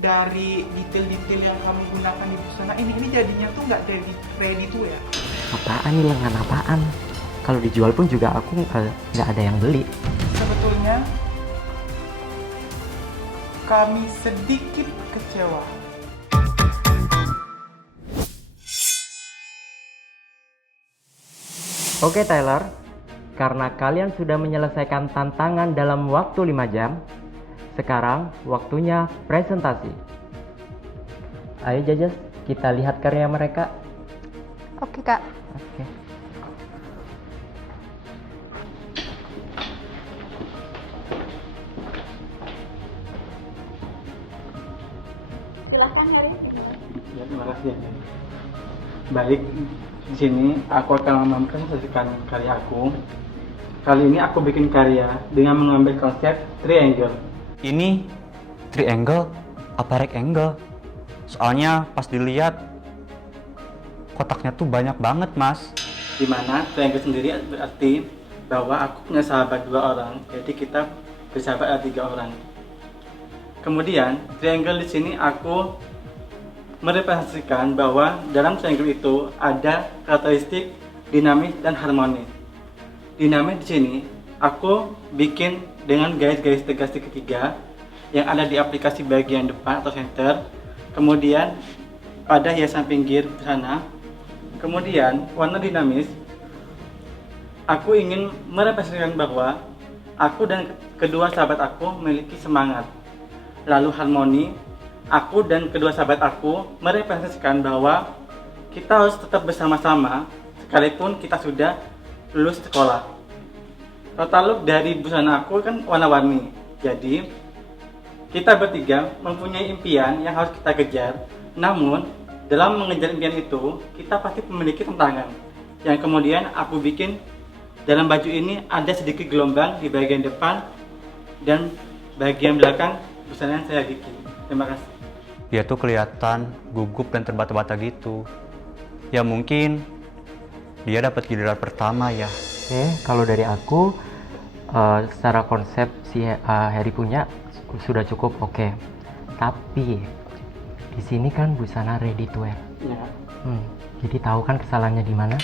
dari detail-detail yang kamu gunakan di busana ini jadinya tuh nggak ready to wear. Apaan nih, lengan apaan? Kalau dijual pun juga aku nggak ada yang beli. Sebetulnya kami sedikit kecewa. Oke Tyler, karena kalian sudah menyelesaikan tantangan dalam waktu 5 jam, sekarang waktunya presentasi. Ayo Jajas, kita lihat karya mereka. Oke, Kak. Oke. Silahkan Heri. Ya, terima kasih ya. Baik, di sini aku akan mempresentasikan karya aku. Kali ini aku bikin karya dengan mengambil konsep triangle. Ini triangle apa rectangle? Soalnya pas dilihat kotaknya tuh banyak banget, Mas. Di mana triangle sendiri berarti bahwa aku punya sahabat 2 orang, jadi kita bersahabat ada 3 orang. Kemudian triangle di sini aku merepresentasikan bahwa dalam triangle itu ada karakteristik dinamis dan harmonis. Dinamis di sini aku bikin dengan garis-garis tegas segitiga yang ada di aplikasi bagian depan atau center. Kemudian ada hiasan pinggir di sana. Kemudian warna dinamis, aku ingin merepresentasikan bahwa aku dan kedua sahabat aku memiliki semangat. Lalu harmoni, aku dan kedua sahabat aku merepresentasikan bahwa kita harus tetap bersama-sama sekalipun kita sudah lulus sekolah. Total look dari busana aku kan warna-warni. Jadi kita bertiga mempunyai impian yang harus kita kejar. Namun dalam mengejar impian itu kita pasti memiliki tantangan. Yang kemudian aku bikin dalam baju ini ada sedikit gelombang di bagian depan dan bagian belakang busana yang saya bikin. Terima kasih. Dia tuh kelihatan gugup dan terbata-bata gitu. Ya mungkin dia dapat giliran pertama ya. Kalau dari aku, secara konsep si Harry punya sudah cukup oke. Tapi di sini kan busana ready to wear. Ya. Jadi tahu kan kesalahannya di mana?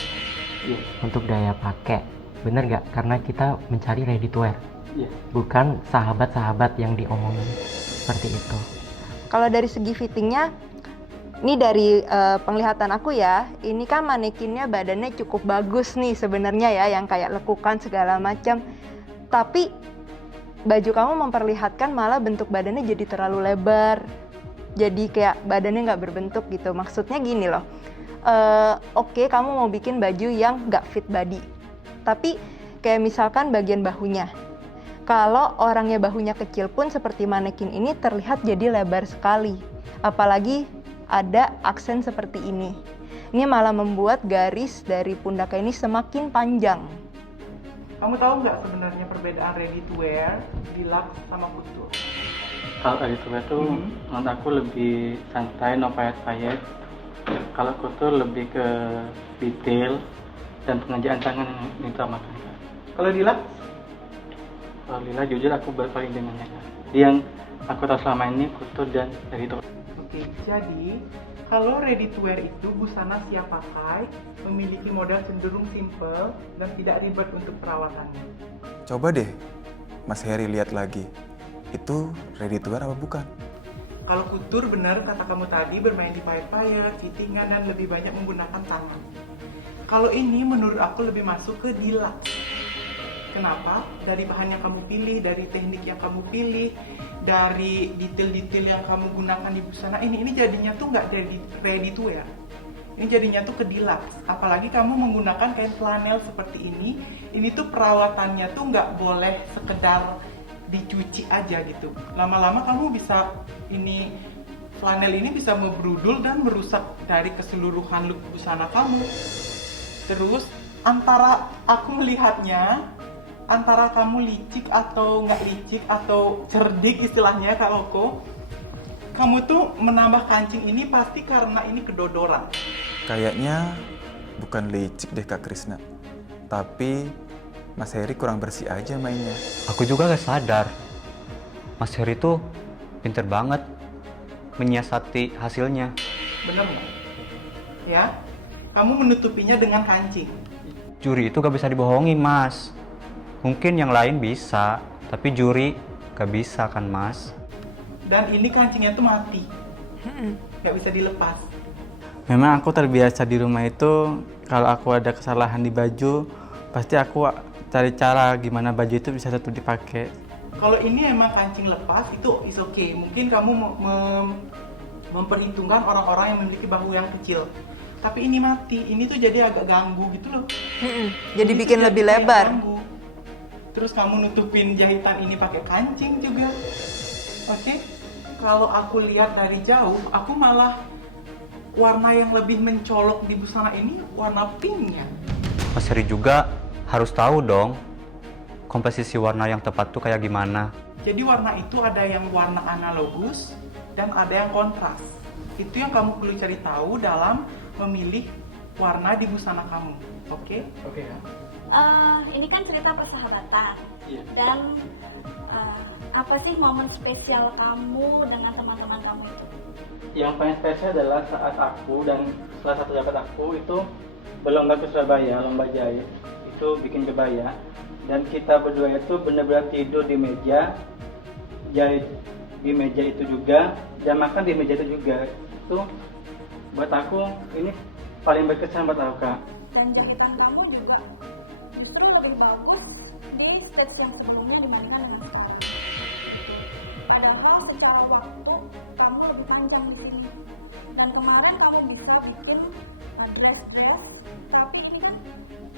Iya. Untuk daya pakai. Bener nggak? Karena kita mencari ready to wear, Iya. bukan sahabat-sahabat yang diomongin seperti itu. Kalau dari segi fittingnya, ini dari penglihatan aku ya, ini kan manekinnya badannya cukup bagus nih sebenarnya ya, yang kayak lekukan segala macam. Tapi baju kamu memperlihatkan malah bentuk badannya jadi terlalu lebar. Jadi kayak badannya nggak berbentuk gitu. Maksudnya gini loh, oke, kamu mau bikin baju yang nggak fit body. Tapi kayak misalkan bagian bahunya. Kalau orangnya bahunya kecil pun seperti manekin ini terlihat jadi lebar sekali. Apalagi ada aksen seperti ini. Ini malah membuat garis dari pundaknya ini semakin panjang. Kamu tahu nggak sebenarnya perbedaan ready to wear, deluxe sama couture? Kalau ready to wear tuh menurut aku lebih santai, no payet-payet. Kalau couture lebih ke detail dan pengerjaan tangan yang diutamakan. Kalau deluxe? Kalau Lila jujur aku baru kali dengannya. Yang aku tahu selama ini couture dan ready to wear. Oke, jadi kalau ready to wear itu busana siap pakai, memiliki model cenderung simple dan tidak ribet untuk perawatannya. Coba deh, Mas Heri lihat lagi. Itu ready to wear apa bukan? Kalau couture benar kata kamu tadi bermain di payet-payet, fittingan dan lebih banyak menggunakan tangan. Kalau ini menurut aku lebih masuk ke deluxe. Kenapa? Dari bahan yang kamu pilih, dari teknik yang kamu pilih, dari detail-detail yang kamu gunakan di busana ini jadinya tuh nggak ready to wear. Ini jadinya tuh ke deluxe. Apalagi kamu menggunakan kain flanel seperti ini tuh perawatannya tuh nggak boleh sekedar dicuci aja gitu. Lama-lama kamu bisa flanel ini bisa membrudul dan merusak dari keseluruhan look busana kamu. Terus antara aku melihatnya, antara kamu licik atau nggak licik atau cerdik istilahnya Kak Oko, kamu tuh menambah kancing ini pasti karena ini kedodoran. Kayaknya bukan licik deh Kak Krisna. Tapi Mas Heri kurang bersih aja mainnya. Aku juga gak sadar. Mas Heri tuh pinter banget menyiasati hasilnya. Bener nggak? Ya, kamu menutupinya dengan kancing. Juri itu gak bisa dibohongi, Mas. Mungkin yang lain bisa, tapi juri gak bisa kan, Mas? Dan ini kancingnya tuh mati, nggak bisa dilepas. Memang aku terbiasa di rumah itu kalau aku ada kesalahan di baju, pasti aku cari cara gimana baju itu bisa tetap dipakai. Kalau ini emang kancing lepas itu is okay. Mungkin kamu memperhitungkan orang-orang yang memiliki bahu yang kecil. Tapi ini mati, ini tuh jadi agak ganggu gitu loh. Jadi Ini bikin tuh lebih kayak lebar. ganggu. Terus kamu nutupin jahitan ini pakai kancing juga. Oke? Kalau aku lihat dari jauh, aku malah warna yang lebih mencolok di busana ini warna pinknya. Mas Heri juga harus tahu dong komposisi warna yang tepat tuh kayak gimana. Jadi warna itu ada yang warna analogus dan ada yang kontras. Itu yang kamu perlu cari tahu dalam memilih warna di busana kamu. Oke? Oke ya. Ini kan cerita persahabatan. Iya. Dan apa sih momen spesial kamu dengan teman-teman kamu itu? Yang paling spesial adalah saat aku dan salah satu sahabat aku itu berlomba ke Surabaya, lomba jahit. Itu bikin kebaya. Dan kita berdua itu benar-benar tidur di meja, jahit di meja itu juga, dan makan di meja itu juga. Itu buat aku ini paling berkesan buat aku, Kak. Dan jahitan kamu juga justru lebih bagus di stage yang sebelumnya dibandingkan dengan sekarang. Padahal secara waktu kamu lebih panjang di sini. Dan kemarin kamu bisa bikin dress, tapi ini kan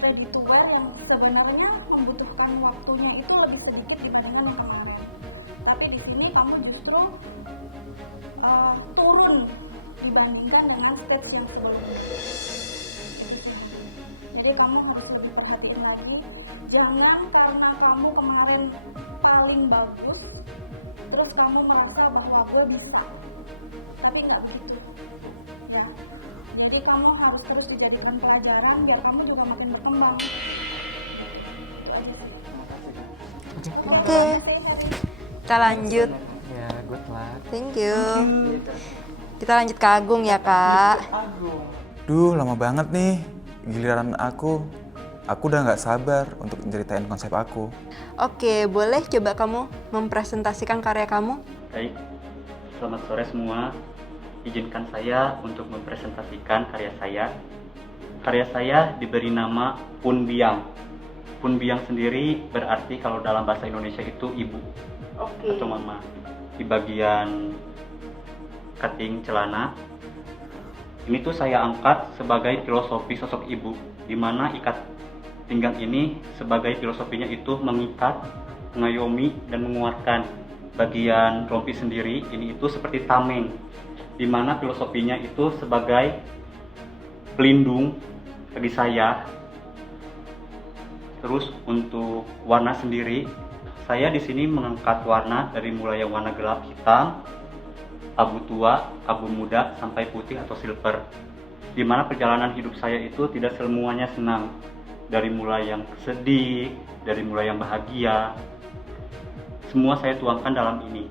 ready to wear yang sebenarnya membutuhkan waktunya itu lebih sedikit dibandingkan yang kemarin. Tapi di sini kamu justru turun dibandingkan dengan stage yang sebelumnya. Jadi kamu harus lebih perhatiin lagi. Jangan karena kamu kemarin paling bagus, terus kamu merasa bahwa gue bisa. Tapi nggak begitu. Ya. Jadi kamu harus terus dijadikan pelajaran biar kamu juga makin berkembang. Oke. Kita lanjut. Ya, good luck. Thank you. Kita lanjut ke Agung ya, Kak. Agung. Duh, lama banget nih. Giliran aku udah nggak sabar untuk menceritain konsep aku. Oke, boleh coba kamu mempresentasikan karya kamu? Baik, selamat sore semua. Izinkan saya untuk mempresentasikan karya saya. Karya saya diberi nama Punbiang. Punbiang sendiri berarti kalau dalam bahasa Indonesia itu ibu atau mama. Di bagian cutting celana, ini tuh saya angkat sebagai filosofi sosok ibu, di mana ikat pinggang ini sebagai filosofinya itu mengikat, mengayomi, dan menguatkan. Bagian rompi sendiri ini itu seperti tameng, di mana filosofinya itu sebagai pelindung bagi saya. Terus untuk warna sendiri, saya di sini mengangkat warna dari mulai yang warna gelap hitam, abu tua, abu muda, sampai putih atau silver. Di mana perjalanan hidup saya itu tidak semuanya senang. Dari mulai yang sedih, dari mulai yang bahagia, semua saya tuangkan dalam ini.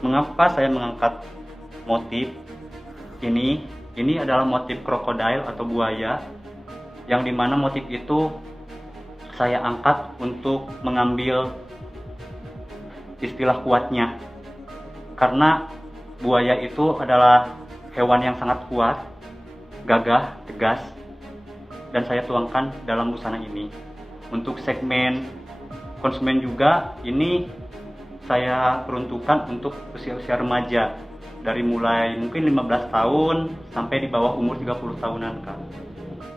Mengapa saya mengangkat motif ini? Ini adalah motif krokodil atau buaya, yang dimana motif itu saya angkat untuk mengambil istilah kuatnya. Karena buaya itu adalah hewan yang sangat kuat, gagah, tegas, dan saya tuangkan dalam busana ini. Untuk segmen konsumen juga, ini saya peruntukkan untuk usia-usia remaja, dari mulai mungkin 15 tahun sampai di bawah umur 30 tahunan, Kak.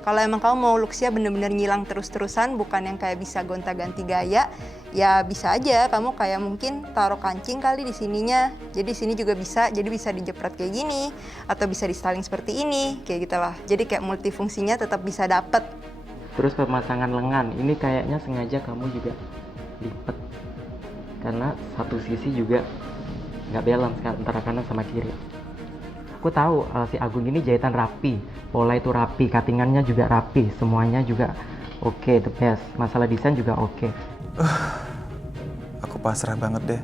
Kalau emang kamu mau looks-nya bener-bener ngilang terus-terusan, bukan yang kayak bisa gonta-ganti gaya, ya bisa aja kamu kayak mungkin taruh kancing kali di sininya. Jadi sini juga bisa, jadi bisa dijepret kayak gini, atau bisa di styling seperti ini, kayak gitu lah. Jadi kayak multifungsinya tetap bisa dapet. Terus pemasangan lengan, ini kayaknya sengaja kamu juga lipet. Karena satu sisi juga nggak balance kan antara kanan sama kiri. Aku tahu si Agung ini jahitan rapi, pola itu rapi, cuttingannya juga rapi, semuanya juga oke, the best. Masalah desain juga oke. Aku pasrah banget deh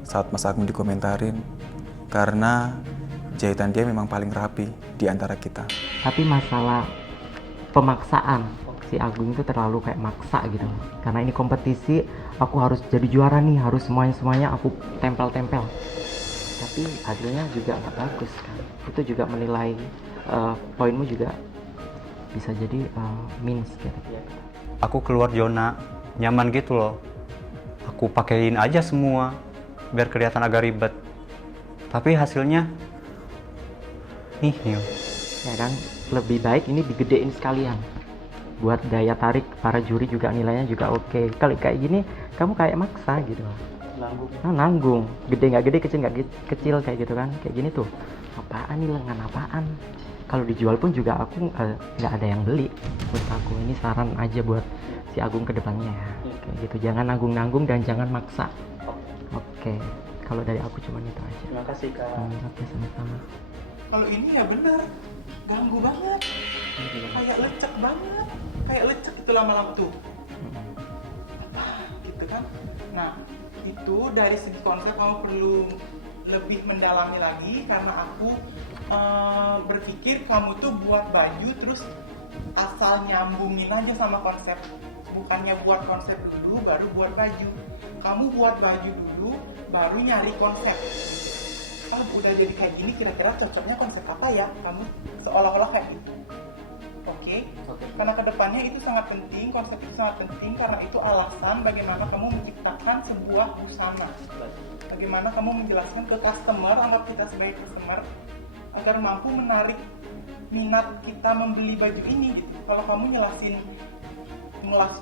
saat Mas Agung dikomentarin karena jahitan dia memang paling rapi di antara kita. Tapi masalah pemaksaan, si Agung itu terlalu kayak maksa gitu. Karena ini kompetisi, aku harus jadi juara nih, harus semuanya aku tempel-tempel. Tapi hasilnya juga nggak bagus kan. Itu juga menilai poinmu juga bisa jadi minus gitu. Aku keluar zona nyaman gitu loh. Aku pakein aja semua biar kelihatan agak ribet. Tapi hasilnya nihil. Ya kan, lebih baik ini digedein sekalian. Buat daya tarik para juri juga nilainya juga oke. Kalau kayak gini kamu kayak maksa gitu. Nanggung. Gede nggak gede, kecil nggak kecil kayak gitu kan. Kayak gini tuh. Apaan nih, lengan apaan? Kalau dijual pun juga aku nggak ada yang beli. Buat aku ini saran aja buat si Agung ke depannya ya. Kayak gitu. Jangan nanggung-nanggung dan jangan maksa. Oke. Kalau dari aku cuma itu aja. Terima kasih Kak. Oke, sama-sama. Kalau ini ya bener, ganggu banget, kayak lecek banget, kayak lecek itu lama-lama tuh, gitu kan. Nah, itu dari segi konsep kamu perlu lebih mendalami lagi, karena aku berpikir kamu tuh buat baju terus asal nyambungin aja sama konsep, bukannya buat konsep dulu baru buat baju. Kamu buat baju dulu baru nyari konsep. Oh, udah jadi kayak gini, kira-kira cocoknya konsep apa ya? Kamu seolah-olah kayak gitu. Oke? Karena kedepannya itu sangat penting, konsep itu sangat penting, karena itu alasan bagaimana kamu menciptakan sebuah busana. Bagaimana kamu menjelaskan ke customer, anggap kita sebagai customer, agar mampu menarik minat kita membeli baju ini gitu. Kalau kamu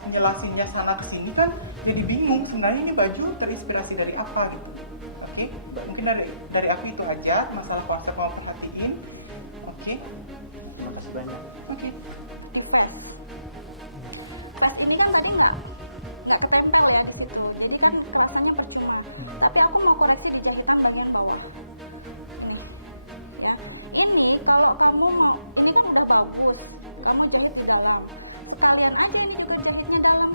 nyelasinnya sana sini kan jadi bingung, sebenarnya ini baju terinspirasi dari apa gitu. Oke, mungkin dari aku itu aja, masalah konsep kamu perhatiin. Oke, Terima kasih banyak. oke. Tas ini kan tadi nggak ketempel ya gitu. Ini kan rasanya percuma. Tapi aku mau koleksi dijadikan bagian bawah. Nah, ini kalau kamu mau, ini kan udah bagus. Kamu jahit di dalam. Sekalian aja ini jahitnya dalam.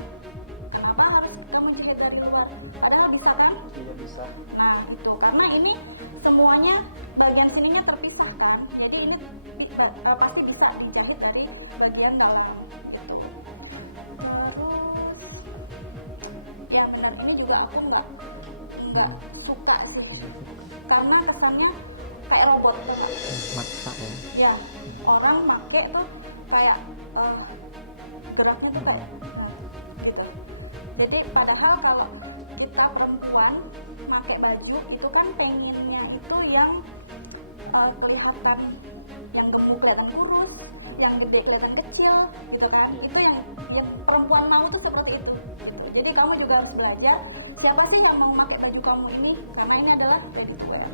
Kenapa harus kamu jahit dari luar? Padahal bisa kan? Iya bisa. Nah itu karena ini semuanya bagian sininya terpisah kan, jadi ini pasti bisa dijahit dari bagian dalam itu. Terus ya tentang ini juga aku nggak suka gitu, karena kesannya kayak robot kan. Maksa ya. Ya orang pakai tuh kayak geraknya tuh kayak gitu. Jadi padahal kalau kita perempuan pakai baju itu kan pengennya itu yang kelihatan yang gemuk kelihatan kurus, yang gede kelihatan kecil, gitu kan? Itu yang perempuan mau tuh seperti itu. Gitu. Jadi kamu juga harus belajar siapa sih yang mau pakai baju kamu ini, karena ini adalah baju wear.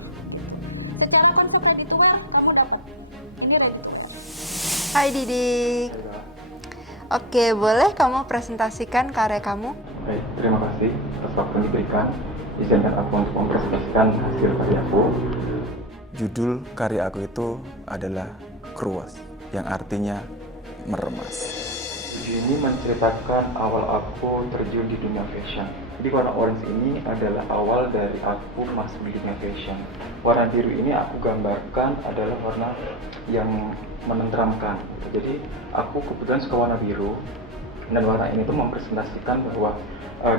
Secara konsep baju wear kamu dapat ini baju wear. Hai Didi. Oke, boleh kamu presentasikan karya kamu? Baik, terima kasih atas waktu yang diberikan. Izinkan aku untuk mempresentasikan hasil karyaku. Judul karya aku itu adalah Kruas, yang artinya meremas. Video ini menceritakan awal aku terjun di dunia fashion. Jadi warna orange ini adalah awal dari aku masuk di dunia fashion. Warna biru ini aku gambarkan adalah warna yang menenteramkan. Jadi aku kebetulan suka warna biru, dan warna ini tuh mempresentasikan bahwa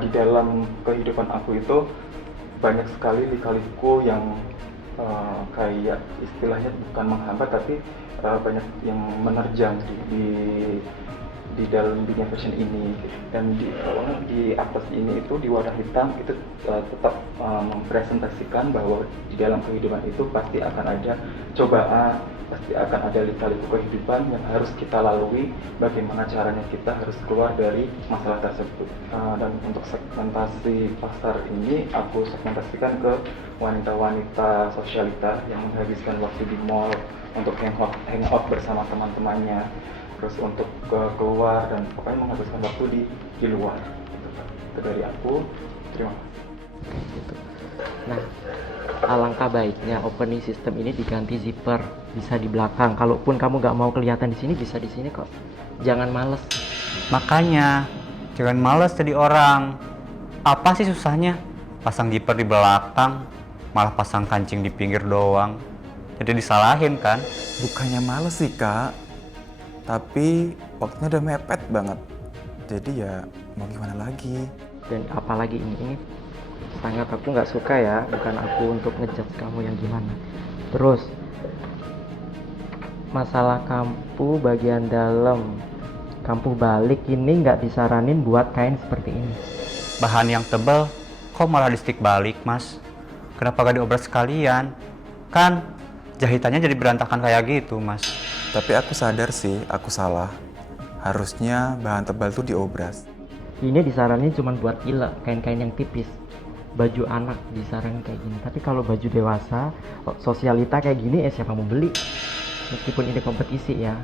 di dalam kehidupan aku itu banyak sekali lika-liku yang kayak istilahnya bukan menghambat, tapi banyak yang menerjang di dalam dunia fashion ini. Dan di atas ini itu di warna hitam itu tetap mempresentasikan bahwa di dalam kehidupan itu pasti akan ada cobaan, pasti akan ada lika-liku kehidupan yang harus kita lalui. Bagaimana caranya kita harus keluar dari masalah tersebut. Dan untuk segmentasi pasar ini aku segmentasikan ke wanita-wanita sosialita yang menghabiskan waktu di mall untuk hangout bersama teman-temannya, terus untuk keluar dan pokoknya menghabiskan waktu di luar. Itu dari aku. Terima kasih. Nah, alangkah baiknya opening system ini diganti zipper, bisa di belakang. Kalaupun kamu nggak mau kelihatan di sini, bisa di sini kok. Jangan males. Makanya jangan males jadi orang. Apa sih susahnya? Pasang zipper di belakang, malah pasang kancing di pinggir doang. Jadi disalahin kan? Bukannya males sih kak, tapi waktunya udah mepet banget. Jadi ya mau gimana lagi? Dan apalagi ini sangat aku nggak suka ya, bukan aku untuk ngejudge kamu yang gimana. Terus masalah kampu bagian dalam, kampu balik ini nggak disaranin buat kain seperti ini. Bahan yang tebal, kok malah di stick balik mas? Kenapa gak diobras sekalian? Kan jahitannya jadi berantakan kayak gitu mas. Tapi aku sadar sih, aku salah. Harusnya bahan tebal tuh diobras. Ini disaranin cuma buat gila, kain-kain yang tipis. Baju anak disaranin kayak gini. Tapi kalau baju dewasa, sosialita kayak gini, siapa mau beli? Meskipun ini kompetisi ya.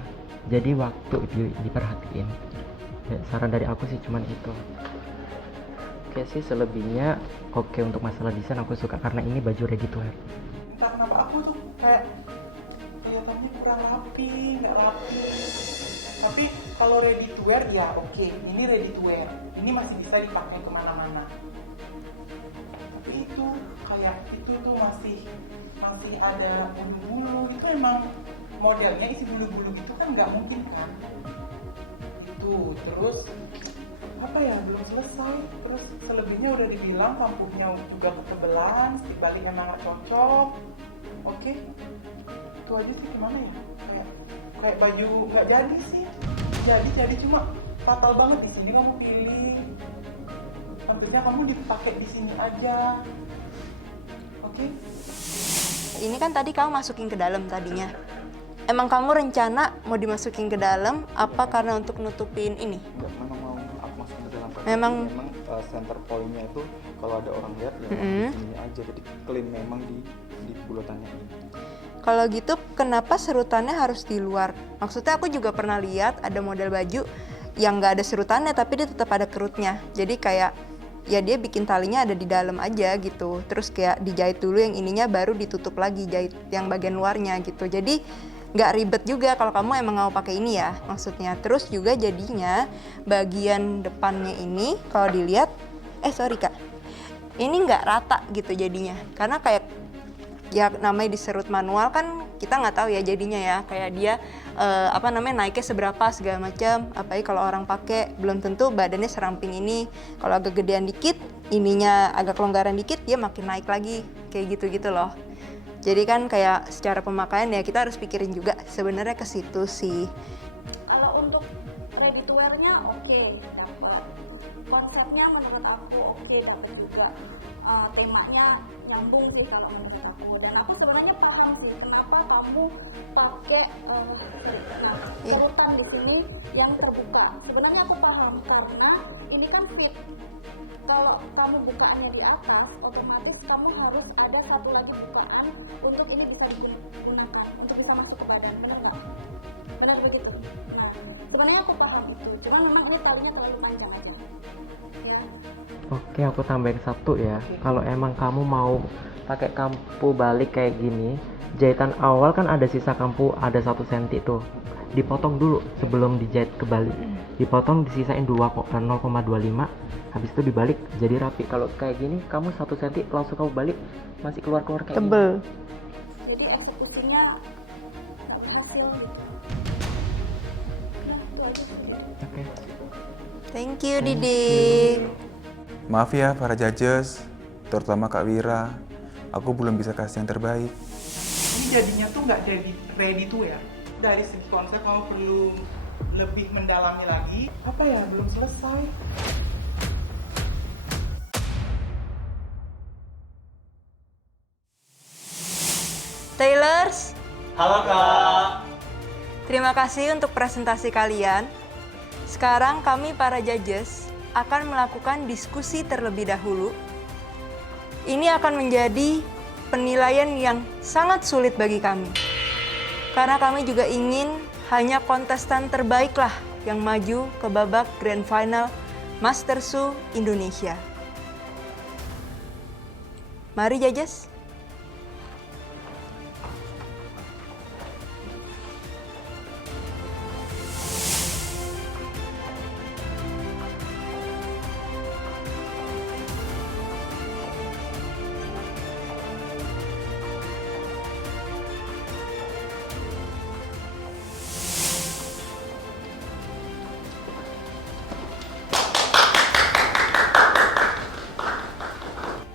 Jadi waktu diperhatiin. Ya, saran dari aku sih cuma itu. Oke sih, selebihnya oke. Untuk masalah desain aku suka karena ini baju ready to wear. Entah kenapa aku tuh kayak kelihatannya kurang rapi, nggak rapi. Tapi kalau ready to wear ya oke, ini ready to wear. Ini masih bisa dipakai kemana-mana. Tapi itu kayak itu tuh masih ada bulu-bulu. Itu emang modelnya isi bulu-bulu gitu kan nggak mungkin kan? Itu terus apa ya, belum selesai. Terus selebihnya udah dibilang kampuhnya juga ketebelan, stick balik emang nggak cocok. Oke, itu aja sih. Gimana ya, kayak baju nggak jadi sih. Jadi cuma fatal banget di sini kamu pilih. Tentunya kamu dipakai di sini aja. Oke. Ini kan tadi kamu masukin ke dalam tadinya. Emang kamu rencana mau dimasukin ke dalam apa karena untuk nutupin ini? Memang mau aku masukin ke dalam. Memang center point-nya itu kalau ada orang lihat ya di sini aja. Jadi clean memang di bulatannya ini. Kalau gitu kenapa serutannya harus di luar? Maksudnya aku juga pernah lihat ada model baju yang nggak ada serutannya tapi dia tetap ada kerutnya. Jadi kayak ya dia bikin talinya ada di dalam aja gitu. Terus kayak dijahit dulu yang ininya baru ditutup lagi jahit yang bagian luarnya gitu. Jadi nggak ribet juga kalau kamu emang mau pakai ini ya maksudnya. Terus juga jadinya bagian depannya ini kalau dilihat sorry kak, ini nggak rata gitu jadinya karena kayak ya namanya diserut manual kan kita nggak tahu ya jadinya ya kayak dia naiknya seberapa segala macam. Apalagi kalau orang pakai belum tentu badannya seramping ini, kalau agak gedean dikit ininya agak kelonggaran dikit dia makin naik lagi kayak gitu loh. Jadi kan kayak secara pemakaian ya kita harus pikirin juga sebenarnya ke situ sih. Kalau untuk ready to wear-nya oke, dapat. Konsepnya menurut aku oke, dapat juga. Temanya nyambung sih kalau menurut aku. Dan aku sebenarnya paham sih kenapa kamu pakai serutan di sini yang terbuka. Sebenarnya aku paham karena ini kan kalau kamu bukaannya di atas, otomatis kamu harus ada satu lagi bukaan untuk ini bisa digunakan, untuk bisa masuk ke badan, benar nggak? Benar begitu. Nah, sebenarnya aku paham itu, cuma memang ini talinya terlalu panjang aja. Ya. Oke, aku tambahin satu ya. Kalau emang kamu mau pakai kampu balik kayak gini, jahitan awal kan ada sisa kampu ada 1 cm tuh. Dipotong dulu sebelum dijahit kebalik. Dipotong disisain 0,25, habis itu dibalik jadi rapi. Kalau kayak gini kamu 1 cm langsung kamu balik masih keluar kayak Tebel. Jadi eksekusinya nggak berhasil gitu. Nah, itu aja sih. Oke. Thank you Didi. Maaf ya para judges, terutama Kak Wira. Aku belum bisa kasih yang terbaik. Ini jadinya tuh nggak ready to wear. Dari segi konsep kamu perlu lebih mendalami lagi. Apa ya, belum selesai. Tailors, Halo Kak. terima kasih untuk presentasi kalian. Sekarang kami para judges akan melakukan diskusi terlebih dahulu. Ini akan menjadi penilaian yang sangat sulit bagi kami. Karena kami juga ingin hanya kontestan terbaiklah yang maju ke babak Grand Final Master Shoe Indonesia. Mari judges.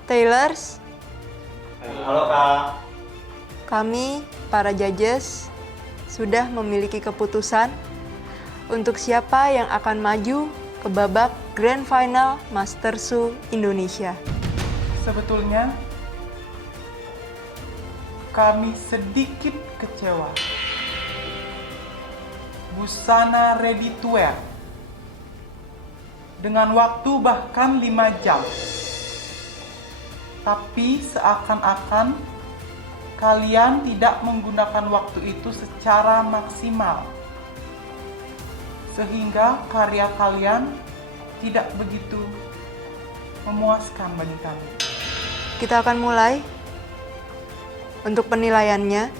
Taylors, Halo Kak. kami, para judges, sudah memiliki keputusan untuk siapa yang akan maju ke babak Grand Final Master Su Indonesia. Sebetulnya kami sedikit kecewa. Busana ready to wear dengan waktu bahkan 5 jam. Tapi seakan-akan kalian tidak menggunakan waktu itu secara maksimal. Sehingga karya kalian tidak begitu memuaskan bagi kami. Kita akan mulai untuk penilaiannya.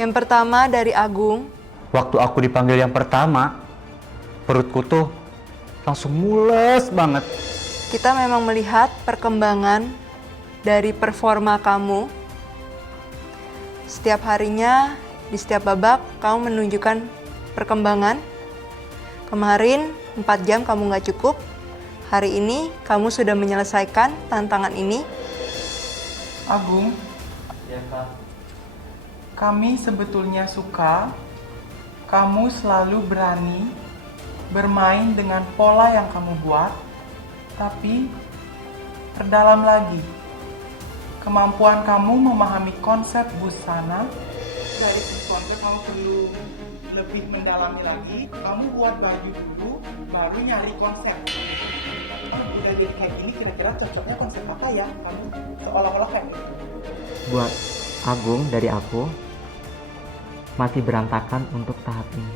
Yang pertama dari Agung. Waktu aku dipanggil yang pertama, perutku tuh langsung mules banget. Kita memang melihat perkembangan dari performa kamu. Setiap harinya, di setiap babak, kamu menunjukkan perkembangan. Kemarin 4 jam kamu nggak cukup. Hari ini kamu sudah menyelesaikan tantangan ini. Agung, Ya Kak. kami sebetulnya suka kamu selalu berani bermain dengan pola yang kamu buat, tapi perdalam lagi kemampuan kamu memahami konsep busana. Dari konsep kamu perlu lebih mendalami lagi. Kamu buat baju dulu, baru nyari konsep. Oh, udah jadi kayak gini, kira-kira cocoknya konsep apa ya? Kamu seolah-olah kayak gitu. Buat Agung dari aku, masih berantakan untuk tahap ini.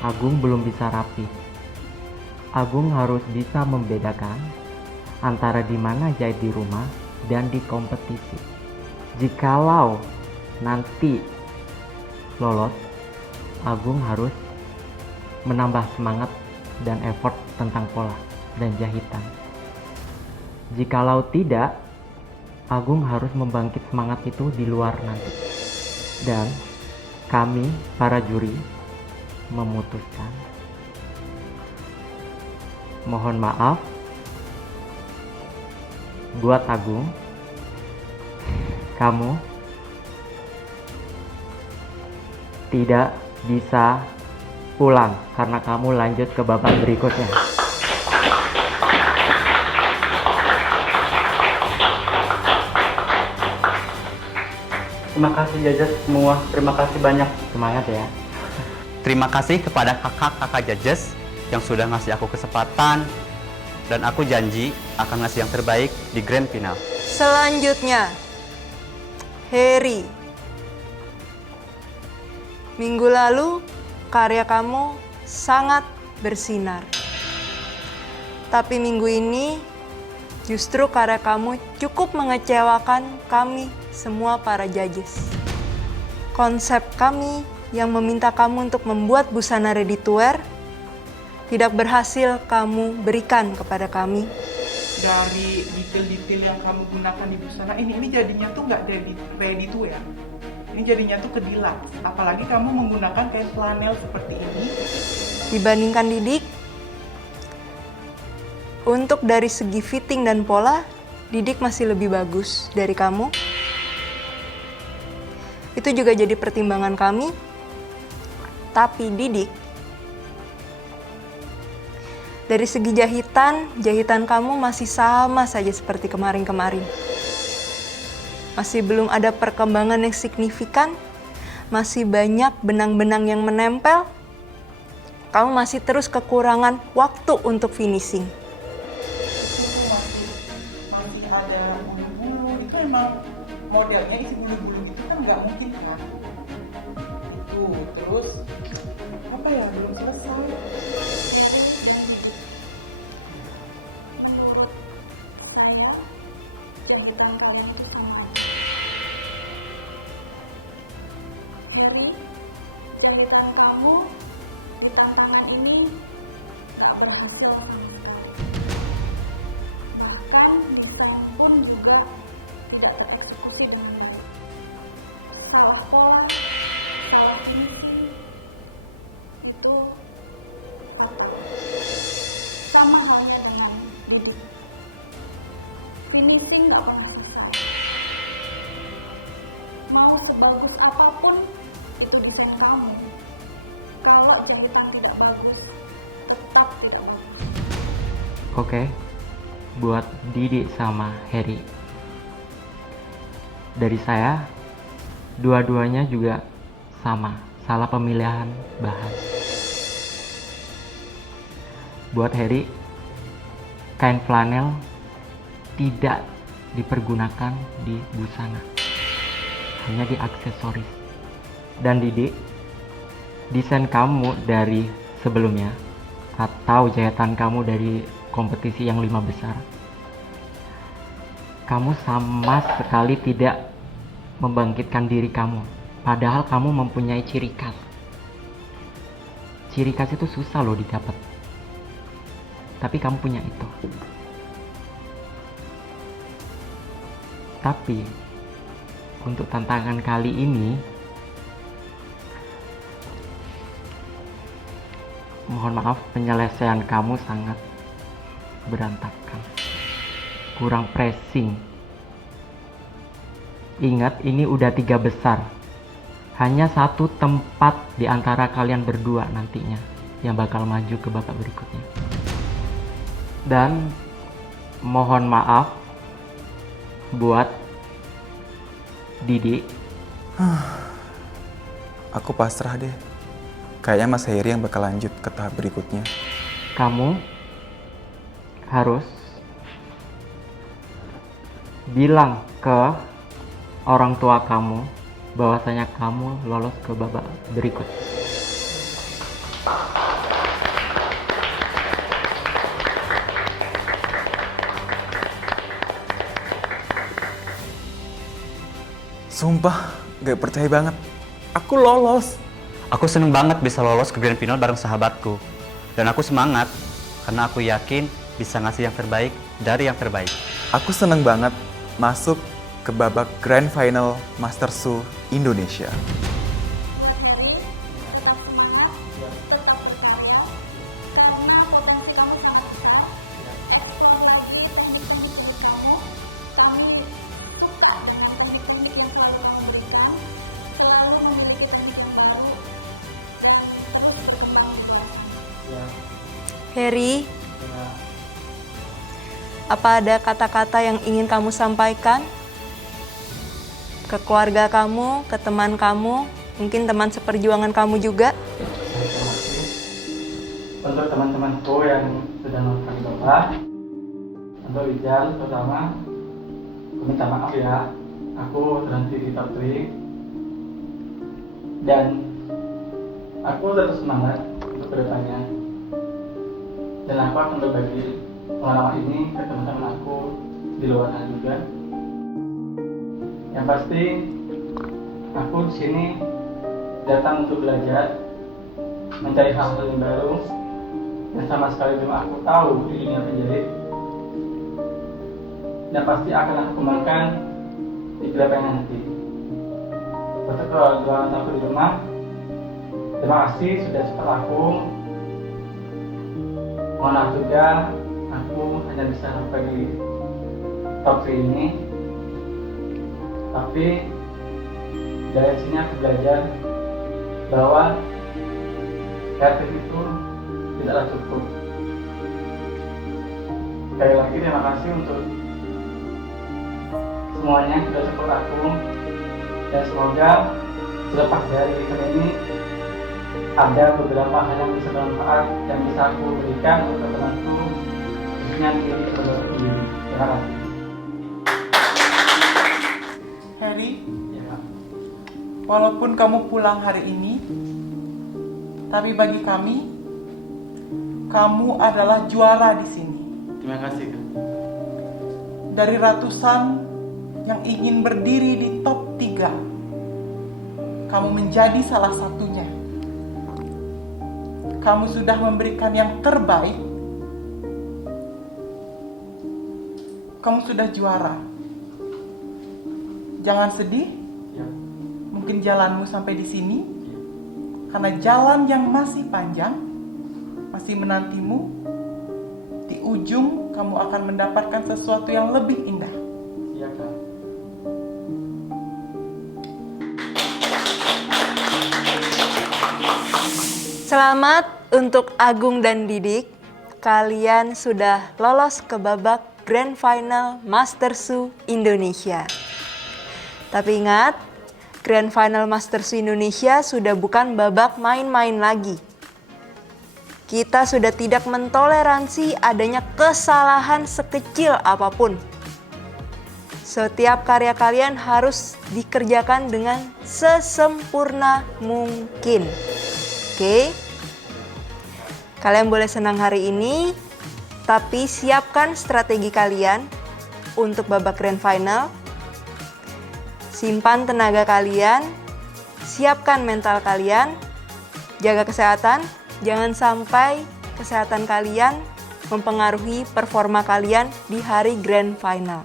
Agung belum bisa rapi. Agung harus bisa membedakan antara di mana jahit di rumah dan di kompetisi. Jikalau nanti lolos, Agung harus menambah semangat dan effort tentang pola dan jahitan. Jikalau tidak, Agung harus membangkit semangat itu di luar nanti. Dan kami, para juri, memutuskan. Mohon maaf buat Agung, kamu tidak bisa pulang karena kamu lanjut ke babak berikutnya. Terima kasih judges semua. Terima kasih banyak. Semangat ya. Terima kasih kepada kakak-kakak judges yang sudah ngasih aku kesempatan, dan aku janji akan ngasih yang terbaik di Grand Final. Selanjutnya, Harry. Minggu lalu, karya kamu sangat bersinar. Tapi minggu ini, justru karya kamu cukup mengecewakan kami semua para judges. Konsep kami yang meminta kamu untuk membuat busana ready to wear tidak berhasil kamu berikan kepada kami. Dari detail-detail yang kamu gunakan di busana ini jadinya tuh nggak ready to wear. Ini jadinya tuh kedilap. Apalagi kamu menggunakan kain flanel seperti ini. Dibandingkan Didik, untuk dari segi fitting dan pola, Didik masih lebih bagus dari kamu. Itu juga jadi pertimbangan kami. Tapi Didik, dari segi jahitan kamu masih sama saja seperti kemarin-kemarin. Masih belum ada perkembangan yang signifikan, masih banyak benang-benang yang menempel. Kamu masih terus kekurangan waktu untuk finishing. Itu masih ada bulu-bulu. Itu emang modelnya isi bulu-bulu gitu kan nggak mungkin kan. Itu terus apa ya, belum selesai. Menurut saya, kehidupan kalian itu sama. Jadi, kehidupan kamu di tantangan ini gak berhasil menang. Bahkan desain pun juga tidak tereksekusi dengan baik. Hal skor, hal finishing itu satu. Sama halnya dengan Didik. akan selesai. Mau sebagus apapun itu bukan kamu. Kalau jahitan tidak bagus, tetap tidak bagus. Oke, buat Didi sama Harry. Dari saya, dua-duanya juga sama, salah pemilihan bahan. Buat Harry, kain flanel tidak dipergunakan di busana, hanya di aksesoris. Dan Didi, desain kamu dari sebelumnya atau jahitan kamu dari kompetisi yang 5 besar, kamu sama sekali tidak membangkitkan diri kamu, padahal kamu mempunyai ciri khas. Ciri khas itu susah loh didapat, tapi kamu punya itu. Tapi untuk tantangan kali ini, mohon maaf, penyelesaian kamu sangat berantakan, kurang pressing. Ingat, ini udah 3 besar, hanya 1 tempat di antara kalian berdua nantinya yang bakal maju ke babak berikutnya. Dan mohon maaf buat Didi. Aku pasrah deh. Kayaknya Mas Heri yang bakal lanjut ke tahap berikutnya. Kamu harus bilang ke orang tua kamu bahwasanya kamu lolos ke babak berikut. Sumpah, gak percaya banget. Aku lolos. Aku seneng banget bisa lolos ke Grand Final bareng sahabatku. Dan aku semangat karena aku yakin bisa ngasih yang terbaik dari yang terbaik. Aku seneng banget masuk ke babak Grand Final Master Su Indonesia. Tetap semangat, tetap percaya, karena potensi kamu sangat besar. Eksplorasi dan komitmen kamu, kami suka dengan komitmen yang selalu kamu berikan, selalu memberikan yang terbaik, dan terus berkembang di belakang. Harry, apa ada kata-kata yang ingin kamu sampaikan ke keluarga kamu, ke teman kamu, mungkin teman seperjuangan kamu juga? Untuk teman-temanku yang sudah nonton di bawah, untuk Ijal terutama, aku minta maaf ya, aku terhenti di top 3 dan aku tetap semangat untuk kedepannya, dan aku akan berbagi pengalaman ini ke teman-teman aku di luar sana juga. Yang pasti aku di sini datang untuk belajar, mencari hal-hal yang baru yang sama sekali belum aku tahu di dunia penjahit, dan pasti akan aku kembangkan di kedepannya nanti. Untuk keluarga aku di rumah, terima kasih sudah support aku. Mohon maaf juga, aku hanya bisa sampai di top 3 ini. Tapi dari sini aku belajar bahwa kreatif itu tidaklah cukup. Sekali lagi terima kasih untuk semuanya yang sudah support aku, dan semoga selepas dari event ini ada beberapa hal yang bisa bermanfaat yang bisa aku berikan untuk teman-temanku, khususnya di beberapa ini. Terima kasih. Harry, Ya. walaupun kamu pulang hari ini, tapi bagi kami, kamu adalah juara di sini. Terima kasih. Dari ratusan yang ingin berdiri di top 3, kamu menjadi salah satunya. Kamu sudah memberikan yang terbaik. Kamu sudah juara. Jangan sedih. Ya. Mungkin jalanmu sampai di sini, karena jalan yang masih panjang masih menantimu. Di ujung kamu akan mendapatkan sesuatu yang lebih indah. Selamat untuk Agung dan Didik. Kalian sudah lolos ke babak Grand Final Master Su Indonesia. Tapi ingat, Grand Final Master Su Indonesia sudah bukan babak main-main lagi. Kita sudah tidak mentoleransi adanya kesalahan sekecil apapun. Setiap karya kalian harus dikerjakan dengan sesempurna mungkin. Oke? Kalian boleh senang hari ini, tapi siapkan strategi kalian untuk babak Grand Final. Simpan tenaga kalian, siapkan mental kalian, jaga kesehatan. Jangan sampai kesehatan kalian mempengaruhi performa kalian di hari Grand Final.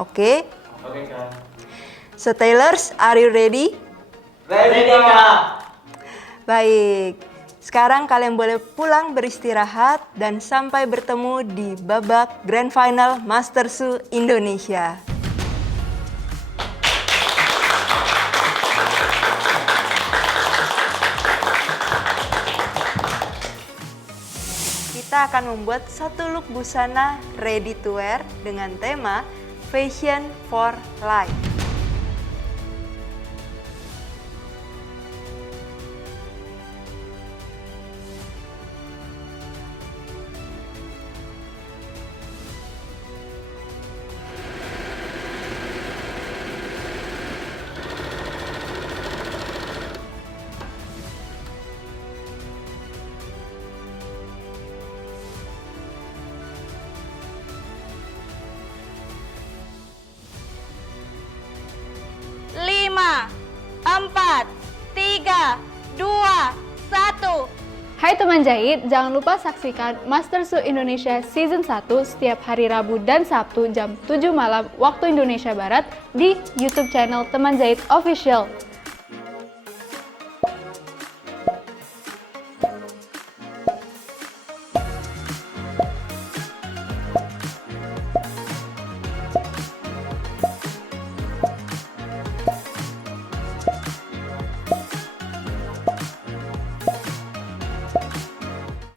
Oke? Oke, Kak. So Taylors, are you ready? Ready, Kak. Baik. Sekarang kalian boleh pulang beristirahat dan sampai bertemu di babak Grand Final Master Su Indonesia. Kita akan membuat satu look busana ready to wear dengan tema Fashion for Life. Hai teman jahit, jangan lupa saksikan Master Su Indonesia Season 1 setiap hari Rabu dan Sabtu jam 7 malam waktu Indonesia Barat di YouTube channel Teman Jahit Official.